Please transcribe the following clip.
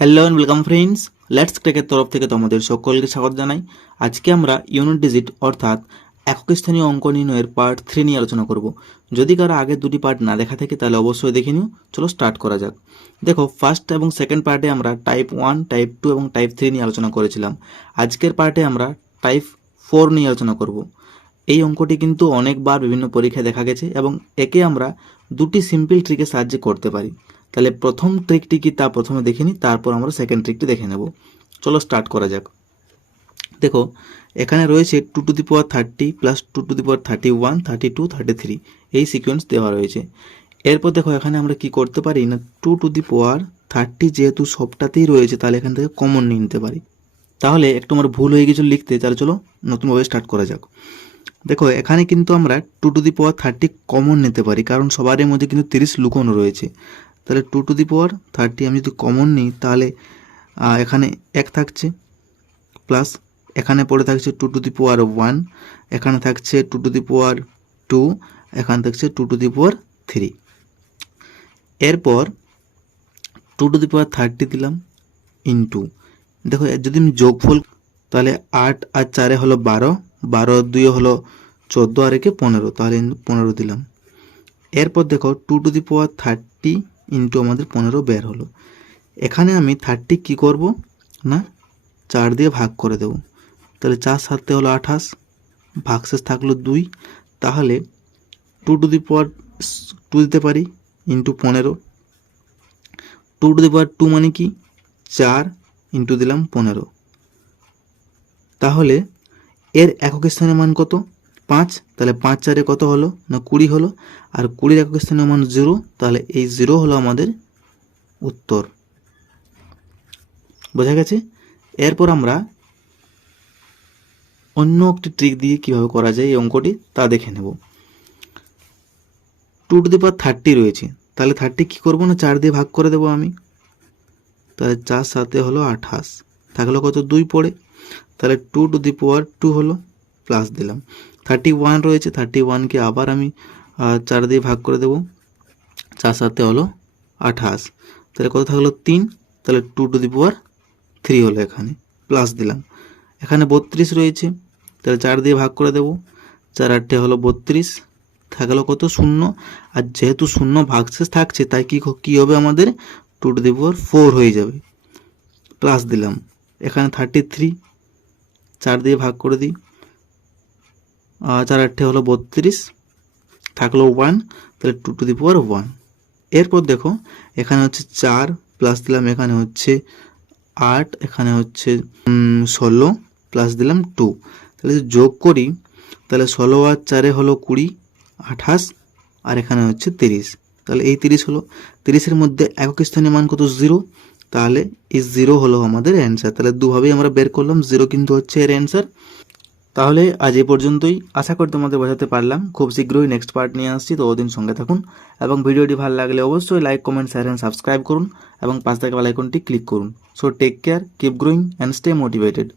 Hello and welcome friends let's cricket তরফ থেকে তোমাদের সকলকে স্বাগত জানাই। আজকে আমরা ইউনিট ডিজিট অর্থাৎ একক স্থানীয় অঙ্ক নির্ণয়ের পার্ট থ্রি নিয়ে আলোচনা করব। যদি কারও আগের দুটি পার্ট না দেখা থাকে, তাহলে অবশ্যই দেখে নিও। চলো স্টার্ট করা যাক। দেখো ফার্স্ট এবং সেকেন্ড পার্টে আমরা টাইপ ওয়ান টাইপ টু এবং টাইপ থ্রি নিয়ে আলোচনা করেছিলাম। আজকের পার্টে আমরা টাইপ ফোর নিয়ে আলোচনা করব। এই অঙ্কটি কিন্তু অনেকবার বিভিন্ন পরীক্ষায় দেখা গেছে এবং একে আমরা দুটি সিম্পল ট্রিকের সাহায্যে করতে পারি। তাহলে প্রথম ট্রিকটি কি তা প্রথমে দেখে নিই, তারপর আমরা সেকেন্ড ট্রিকটি দেখে নেব। চলো স্টার্ট করা যাক। দেখো, এখানে রয়েছে two to the power thirty plus two to the power thirty one thirty two thirty three এই সিকোয়েন্স দেওয়া রয়েছে। এরপর দেখো, এখানে আমরা কি করতে পারি না two to the power thirty যেহেতু সবটাতেই রয়েছে, তাহলে এখান থেকে কমন নিয়ে নিতে পারি। তাহলে একটু আমার ভুল হয়ে গেছিল লিখতে, তাহলে চলো নতুনভাবে স্টার্ট করা যাক। দেখো, এখানে কিন্তু আমরা two to the power thirty common নিতে পারি, কারণ সবারই মধ্যে কিন্তু তিরিশ লুকোনো রয়েছে। তাহলে two to the power thirty আমি যদি কমন নিই, তাহলে এখানে এক থাকছে প্লাস এখানে পড়ে থাকছে two to the power one এখানে থাকছে two to the power two এখানে থাকছে two to the power three এরপর two to the power thirty দিলাম ইন্টু দেখো, যদি আমি যোগফল, তাহলে আট আর চারে হলো বারো বারো দুই হলো চোদ্দ আর একে পনেরো, তাহলে পনেরো দিলাম। এরপর দেখো two to the power thirty into আমাদের পনেরো বের হলো। এখানে আমি থার্টি কি করব? না, চার দিয়ে ভাগ করে দেব। তাহলে চার সাতে হলো আঠাশ, ভাগশেষ থাকল দুই। তাহলে two to the power two দিতে পারি ইন্টু পনেরো। Two to the power two মানে কি? চার ইন্টু দিলাম পনেরো। তাহলে এর একক স্থানের মান কত? পাঁচ, তাহলে পাঁচ চারে কত হলো? না কুড়ি হলো? আর কুড়ির একক স্থানীয় মান জিরো, তাহলে এই জিরো হলো আমাদের উত্তর। বোঝা গেছে? এরপর আমরা অন্য একটি ট্রিক দিয়ে কীভাবে করা যায় এই অঙ্কটি তা দেখে নেব। Two to the power thirty রয়েছে। তাহলে থার্টি কী করব না চার দিয়ে ভাগ করে দেবো আমি? তাহলে চার সাথে হলো আঠাশ। থাকল কত? দুই পড়ে। তাহলে two to the power two হলো প্লাস দিলাম। থার্টি ওয়ান রয়েছে থার্টি ওয়ানকে আবার আমি চার দিয়ে ভাগ করে দেবো। চার সাথে হলো আঠাশ। তাহলে কত থাকল? তিন। তাহলে two to the power three হলো এখানে প্লাস দিলাম। এখানে বত্রিশ রয়েছে, তাহলে চার দিয়ে ভাগ করে দেবো। চার আটটে হলো বত্রিশ, থাকল কত? শূন্য। আর যেহেতু শূন্য ভাগশেষ থাকছে, তাই কি কী হবে আমাদের? Two to the power four হয়ে যাবে। প্লাস দিলাম। এখানে থার্টি থ্রি চার দিয়ে ভাগ করে দিই। চার আটটে হলো বত্রিশ, থাকল ওয়ান তাহলে two to the power one এরপর দেখো, এখানে হচ্ছে চার প্লাস দিলাম এখানে হচ্ছে আট, এখানে হচ্ছে ষোলো প্লাস দিলাম টু তাহলে যদি যোগ করি, তাহলে ষোলো আর চারে হলো কুড়ি, আঠাশ, আর এখানে হচ্ছে তিরিশ। তাহলে এই তিরিশ হলো, তিরিশের মধ্যে একক স্থানীয় মান কত? জিরো তাহলে এই জিরো হলো আমাদের অ্যান্সার তাহলে দুভাবেই আমরা বের করলাম জিরো কিন্তু হচ্ছে এর অ্যান্সার তাহলে আজ এ পর্যন্তই। আশা করি তোমাদের বোঝাতে পারলাম। খুব শীঘ্রই নেক্সট পার্ট নিয়ে আসছি। তো ওদিন সঙ্গে থাকুন এবং ভিডিওটি ভালো লাগলে অবশ্যই like comment share and subscribe করুন এবং পাশ থেকে বেলাইকনটি ক্লিক করুন। So take care keep growing and stay motivated